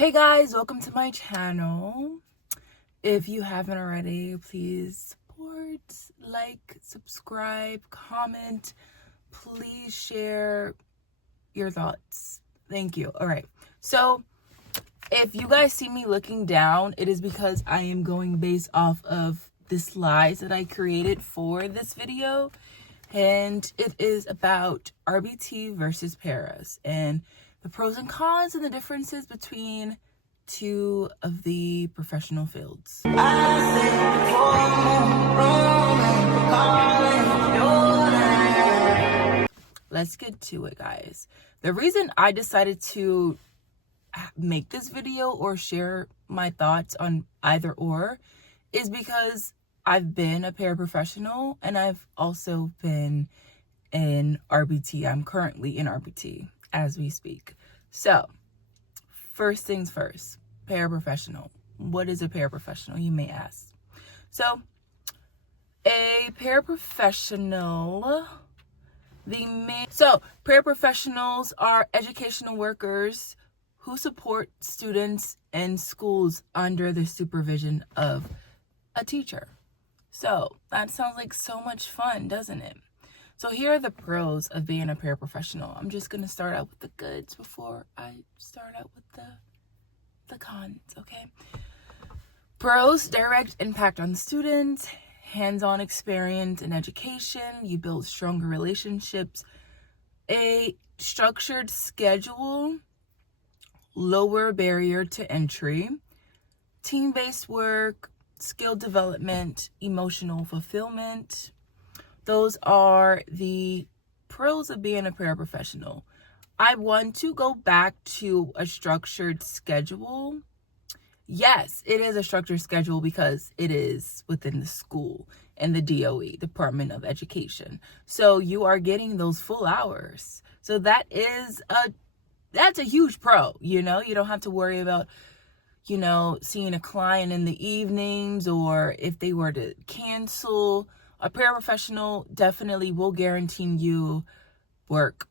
Hey guys, welcome to my channel. If you haven't already, please support, like, subscribe, comment. Please share your thoughts. Thank you. All right. So if you guys see me looking down, it is because I am going based off of the slides that I created for this video. And it is about RBT versus paras and the pros and cons and the differences between two of the professional fields. Let's get to it, guys. The reason I decided to make this video or share my thoughts on either or is because I've been a paraprofessional and I've also been in RBT. I'm currently in RBT as we speak. So, first things first, paraprofessional. What is a paraprofessional, you may ask? So, a paraprofessional, paraprofessionals are educational workers who support students and schools under the supervision of a teacher. So, that sounds like so much fun, doesn't it? So here are the pros of being a paraprofessional. I'm just going to start out with the goods before I start out with the cons, okay? Pros: direct impact on students, hands-on experience in education, you build stronger relationships, a structured schedule, lower barrier to entry, team-based work, skill development, emotional fulfillment. Those are the pros of being a paraprofessional. I want to go back to a structured schedule. Yes, it is a structured schedule because it is within the school and the DOE, Department of Education. So you are getting those full hours. So that's a huge pro, you know? You don't have to worry about, seeing a client in the evenings or if they were to cancel. A paraprofessional definitely will guarantee you work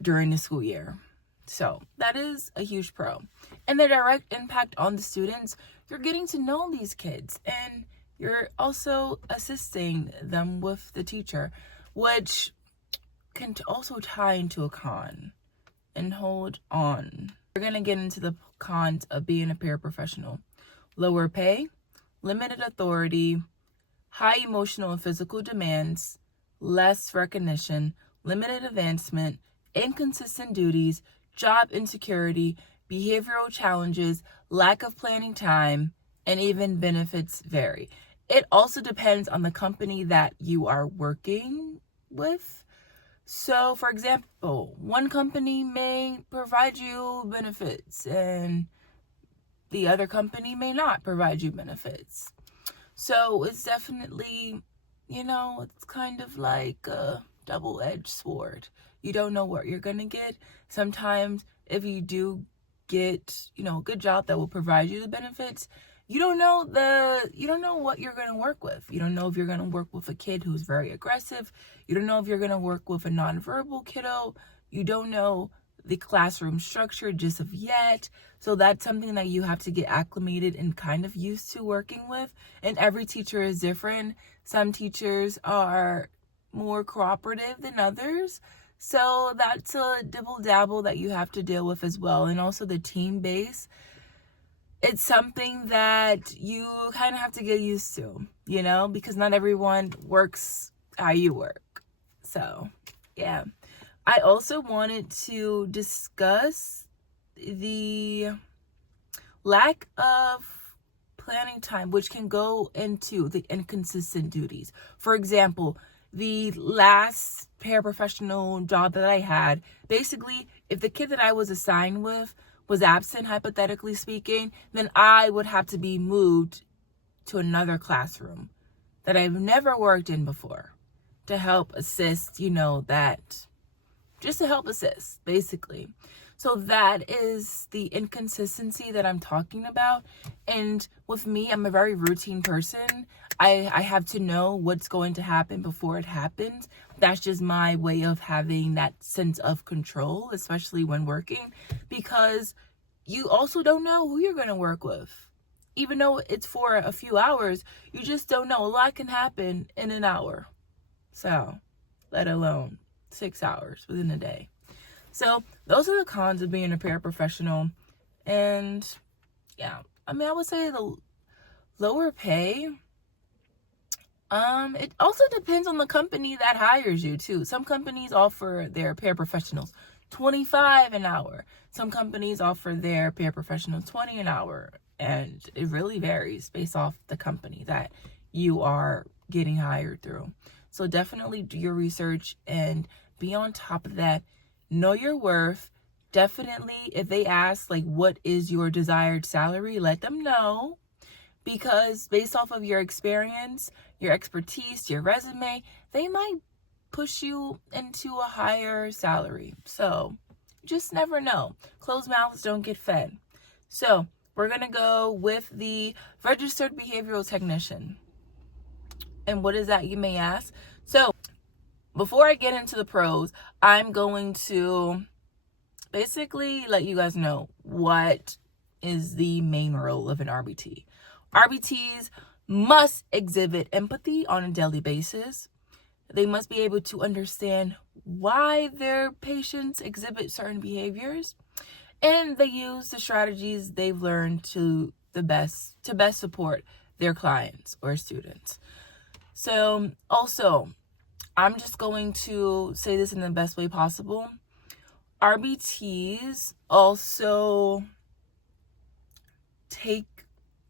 during the school year. So that is a huge pro. And the direct impact on the students, you're getting to know these kids and you're also assisting them with the teacher, which can also tie into a con. And hold on. We're going to get into the cons of being a paraprofessional. Lower pay, limited authority, high emotional and physical demands, less recognition, limited advancement, inconsistent duties, job insecurity, behavioral challenges, lack of planning time, and even benefits vary. It also depends on the company that you are working with. So, for example, one company may provide you benefits and the other company may not provide you benefits. So it's definitely, it's kind of like a double-edged sword. You don't know what you're going to get. Sometimes if you do get, a good job that will provide you the benefits, you don't know what you're going to work with. You don't know if you're going to work with a kid who's very aggressive. You don't know if you're going to work with a nonverbal kiddo. You don't know the classroom structure just of yet. So that's something that you have to get acclimated and kind of used to working with. And every teacher is different. Some teachers are more cooperative than others. So that's a dibble dabble that you have to deal with as well. And also the team base. It's something that you kind of have to get used to, because not everyone works how you work. So, yeah. I also wanted to discuss the lack of planning time, which can go into the inconsistent duties. For example, the last paraprofessional job that I had, basically, if the kid that I was assigned with was absent, hypothetically speaking, then I would have to be moved to another classroom that I've never worked in before to help assist, just to help assist, basically. So that is the inconsistency that I'm talking about. And with me, I'm a very routine person. I have to know what's going to happen before it happens. That's just my way of having that sense of control, especially when working, because you also don't know who you're going to work with. Even though it's for a few hours, you just don't know. A lot can happen in an hour. So, let alone 6 hours within a day. So, those are the cons of being a paraprofessional. And, yeah, I mean, I would say the lower pay, it also depends on the company that hires you, too. Some companies offer their paraprofessionals $25 an hour. Some companies offer their paraprofessionals $20 an hour. And it really varies based off the company that you are getting hired through. So definitely do your research and be on top of that. Know your worth. Definitely, if they ask, like, what is your desired salary, let them know. Because based off of your experience, your expertise, your resume, they might push you into a higher salary. So just never know. Closed mouths don't get fed. So we're going to go with the registered behavioral technician. And what is that, you may ask? So before I get into the pros, I'm going to basically let you guys know what is the main role of an RBT. RBTs must exhibit empathy on a daily basis. They must be able to understand why their patients exhibit certain behaviors. And they use the strategies they've learned to best support their clients or students. So also, I'm just going to say this in the best way possible. RBTs also take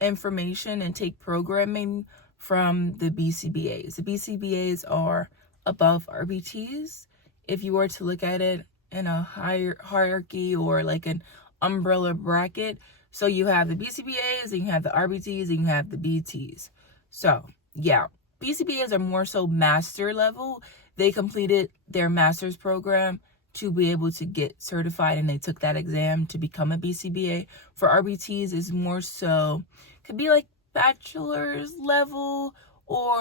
information and take programming from the BCBAs. The BCBAs are above RBTs. If you were to look at it in a higher hierarchy or like an umbrella bracket. So you have the BCBAs, and you have the RBTs, and you have the BTs. So yeah, BCBAs are more so master level. They completed their master's program to be able to get certified, and they took that exam to become a BCBA. For RBTs is more so, could be like bachelor's level, or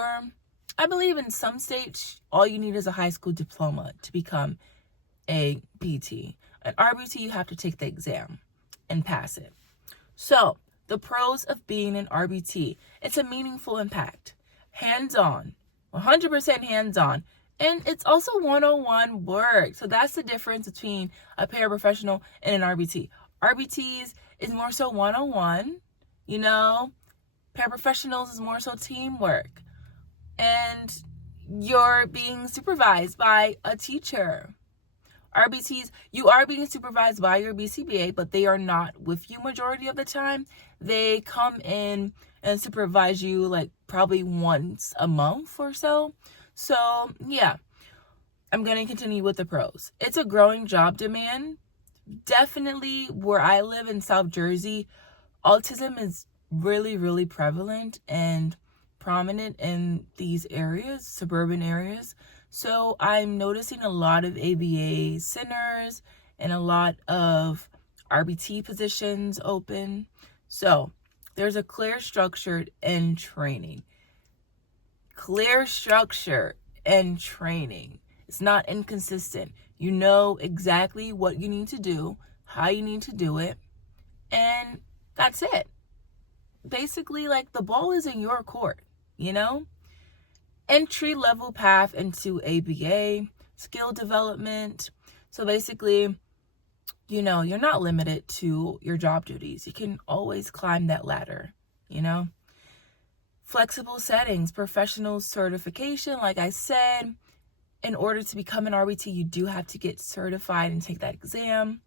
I believe in some states, all you need is a high school diploma to become a BT. An RBT, you have to take the exam and pass it. So, the pros of being an RBT. It's a meaningful impact. Hands-on. 100% hands-on. And it's also one-on-one work. So that's the difference between a paraprofessional and an RBT. RBTs is more so one-on-one. You know, paraprofessionals is more so teamwork. And you're being supervised by a teacher. RBTs, you are being supervised by your BCBA, but they are not with you majority of the time. They come in and supervise you like probably once a month or so. So, yeah, I'm going to continue with the pros. It's a growing job demand. Definitely where I live in South Jersey, autism is really, really prevalent and prominent in these areas, suburban areas. So I'm noticing a lot of ABA centers and a lot of RBT positions open. So there's a clear structure and training. Clear structure and training. It's not inconsistent. You know exactly what you need to do, how you need to do it, and that's it. Basically, like, the ball is in your court, you know? Entry level path into ABA, skill development. So basically, you know, you're not limited to your job duties. You can always climb that ladder, you know? Flexible settings, professional certification. Like I said, in order to become an RBT, you do have to get certified and take that exam.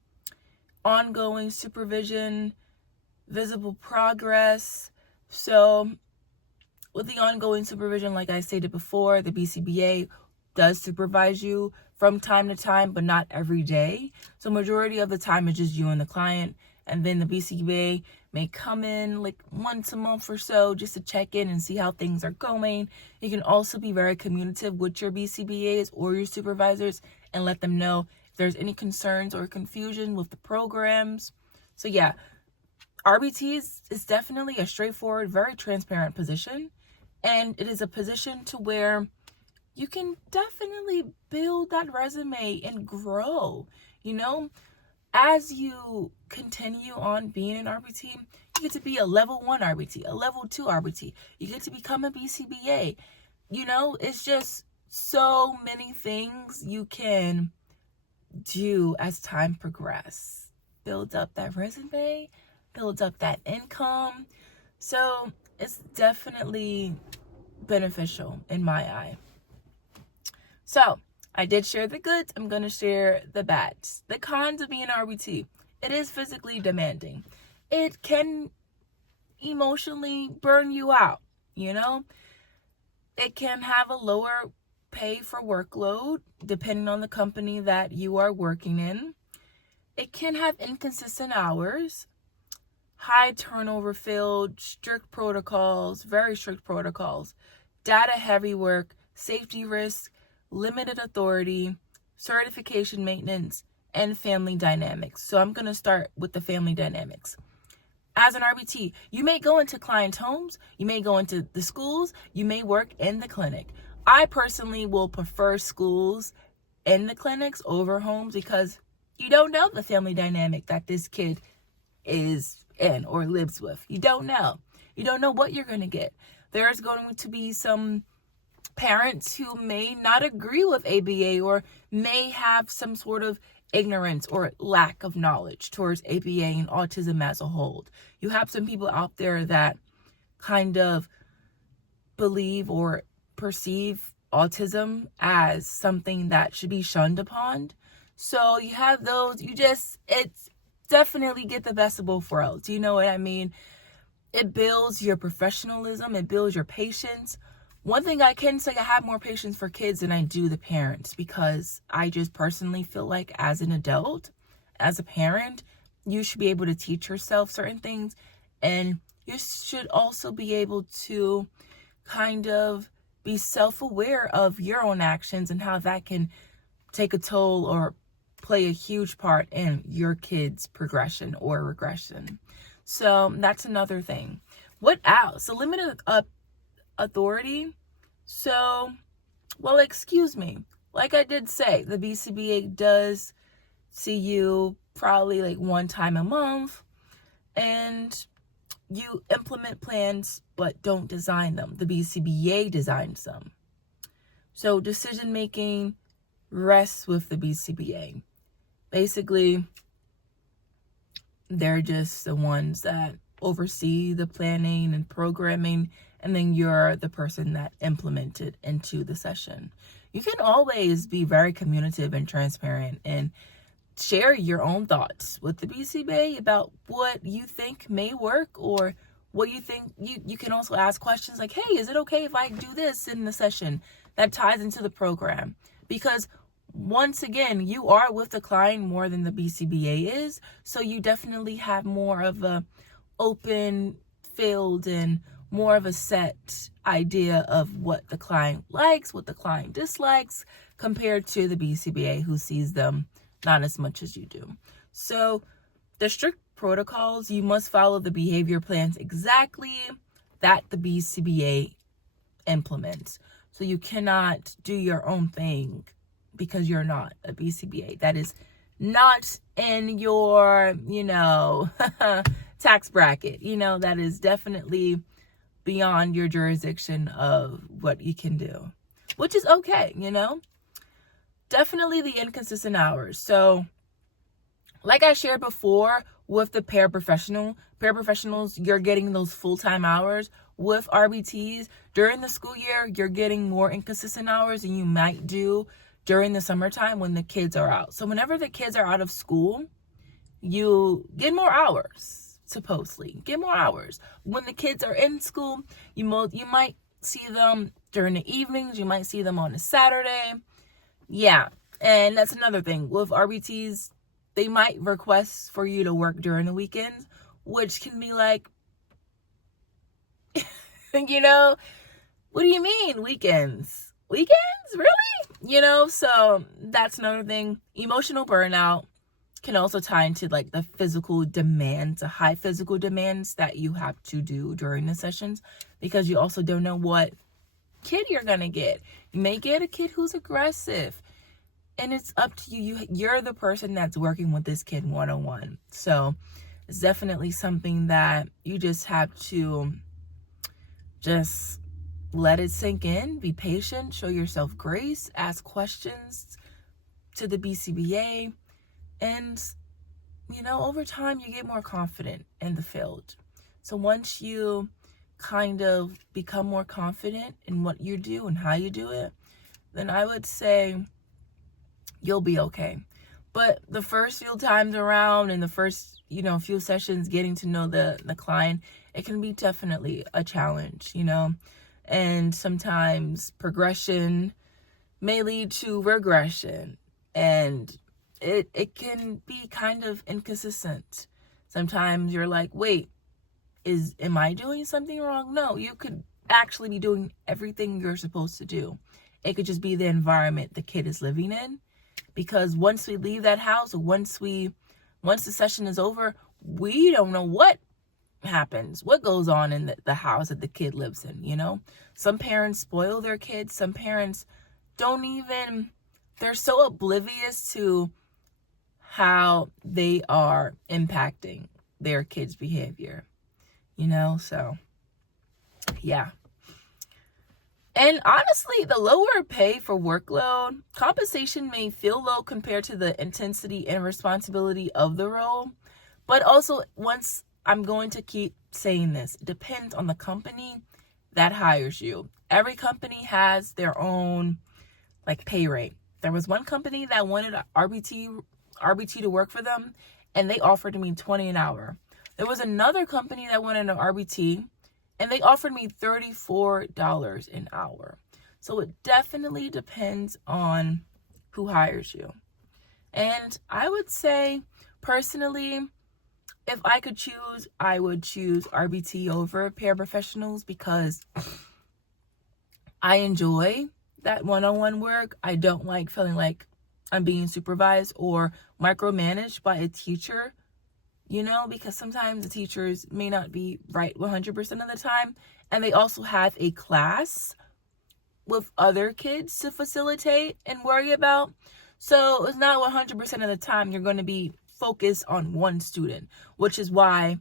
Ongoing supervision, visible progress. So with the ongoing supervision, like I stated before, the BCBA does supervise you from time to time, but not every day. So majority of the time, it's just you and the client. And then the BCBA may come in like once a month or so just to check in and see how things are going. You can also be very communicative with your BCBAs or your supervisors and let them know if there's any concerns or confusion with the programs. So yeah, RBT is definitely a straightforward, very transparent position. And it is a position to where you can definitely build that resume and grow. You know, as you continue on being an RBT, you get to be a level 1 RBT, a level 2 RBT. You get to become a BCBA. It's just so many things you can do as time progresses. Build up that resume, build up that income. So it's definitely beneficial in my eye. So I did share the goods. I'm going to share the bads. The cons of being an RBT. It is physically demanding. It can emotionally burn you out, It can have a lower pay for workload depending on the company that you are working in. It can have inconsistent hours, high turnover field, strict protocols, very strict protocols, data heavy work, safety risks, limited authority, certification maintenance, and family dynamics. So I'm going to start with the family dynamics. As an RBT, you may go into clients' homes, you may go into the schools, you may work in the clinic. I personally will prefer schools and the clinics over homes because you don't know the family dynamic that this kid is in or lives with. You don't know. You don't know what you're going to get. There's going to be some parents who may not agree with ABA or may have some sort of ignorance or lack of knowledge towards ABA and autism as a whole. You have some people out there that kind of believe or perceive autism as something that should be shunned upon. So you have those, it's definitely get the best of both worlds. You know what I mean? It builds your professionalism, it builds your patience. One thing I can say, I have more patience for kids than I do the parents because I just personally feel like as an adult, as a parent, you should be able to teach yourself certain things, and you should also be able to kind of be self-aware of your own actions and how that can take a toll or play a huge part in your kid's progression or regression. So that's another thing. What else? So limited authority. So, excuse me. Like I did say, the BCBA does see you probably like one time a month, and you implement plans but don't design them. The BCBA designs them. So decision making rests with the BCBA. Basically, they're just the ones that oversee the planning and programming, and then you're the person that implemented into the session. You can always be very communicative and transparent and share your own thoughts with the BCBA about what you think may work or what you think. You can also ask questions like, hey, is it okay if I do this in the session that ties into the program? Because once again, you are with the client more than the BCBA is, so you definitely have more of a open field and more of a set idea of what the client likes, what the client dislikes, compared to the BCBA who sees them not as much as you do. So the strict protocols, you must follow the behavior plans exactly that the BCBA implements. So you cannot do your own thing because you're not a BCBA. That is not in your, tax bracket. That is definitely beyond your jurisdiction of what you can do, which is okay, Definitely the inconsistent hours. So like I shared before with the paraprofessionals, you're getting those full-time hours. With RBTs, during the school year, you're getting more inconsistent hours than you might do during the summertime when the kids are out. So whenever the kids are out of school, you get more hours, supposedly. Get more hours. When the kids are in school, you might see them during the evenings. You might see them on a Saturday. Yeah, and that's another thing. With RBTs, they might request for you to work during the weekends, which can be like, what do you mean weekends? Weekends? Really? So that's another thing. Emotional burnout can also tie into like the physical demands, the high physical demands that you have to do during the sessions, because you also don't know what kid you're going to get. You may get a kid who's aggressive And it's up to you. You're the person that's working with this kid one-on-one. So it's definitely something that you just have to just let it sink in, be patient, show yourself grace, ask questions to the BCBA, and over time you get more confident in the field. So once you kind of become more confident in what you do and how you do it, then I would say you'll be okay. But the first few times around and the first, few sessions getting to know the client, it can be definitely a challenge, and sometimes progression may lead to regression, and it can be kind of inconsistent. Sometimes you're like, wait, am I doing something wrong? No, you could actually be doing everything you're supposed to do. It could just be the environment the kid is living in. Because once we leave that house, or once the session is over, we don't know what happens, what goes on in the house that the kid lives in, Some parents spoil their kids. Some parents they're so oblivious to how they are impacting their kids' behavior, so yeah. And honestly, the lower pay for workload, compensation may feel low compared to the intensity and responsibility of the role. But also, I'm going to keep saying this, it depends on the company that hires you. Every company has their own pay rate. There was one company that wanted RBT to work for them, and they offered me $20 an hour. There was another company that wanted an RBT, and they offered me $34 an hour. So it definitely depends on who hires you. And I would say, personally, if I could choose, I would choose RBT over paraprofessionals because I enjoy that one-on-one work. I don't like feeling like I'm being supervised or micromanaged by a teacher. Because sometimes the teachers may not be right 100% of the time. And they also have a class with other kids to facilitate and worry about. So it's not 100% of the time you're going to be focused on one student, which is why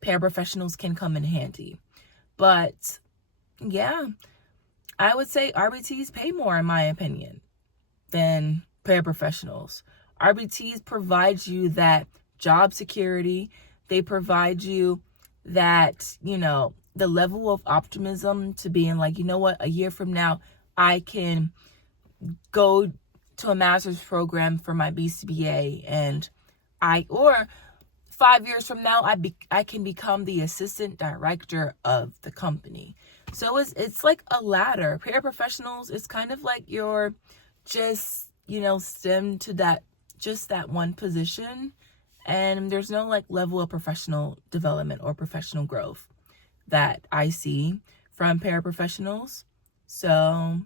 paraprofessionals can come in handy. But yeah, I would say RBTs pay more, in my opinion, than paraprofessionals. RBTs provide you that job security. They provide you that, the level of optimism to being like, a year from now, I can go to a master's program for my BCBA, and or 5 years from now, I can become the assistant director of the company. So it's like a ladder. Paraprofessionals is kind of like you're just, stemmed to that one position. And there's no level of professional development or professional growth that I see from paraprofessionals. So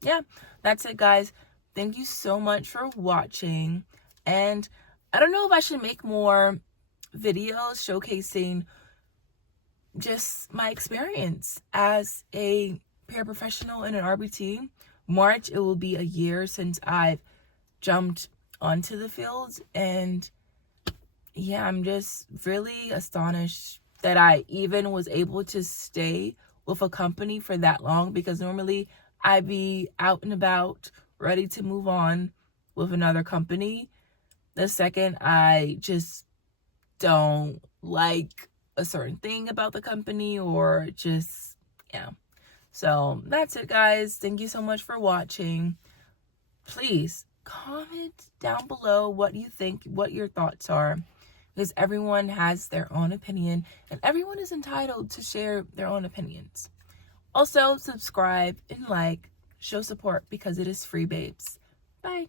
yeah, that's it, guys. Thank you so much for watching. And I don't know if I should make more videos showcasing just my experience as a paraprofessional in an RBT. March, it will be a year since I've jumped onto the field, and yeah, I'm just really astonished that I even was able to stay with a company for that long, because normally I'd be out and about ready to move on with another company the second I just don't like a certain thing about the company, or just, yeah. So that's it, guys. Thank you so much for watching. Please comment down below what you think, what your thoughts are, because everyone has their own opinion and everyone is entitled to share their own opinions. Also, subscribe and show support because it is free, babes. Bye.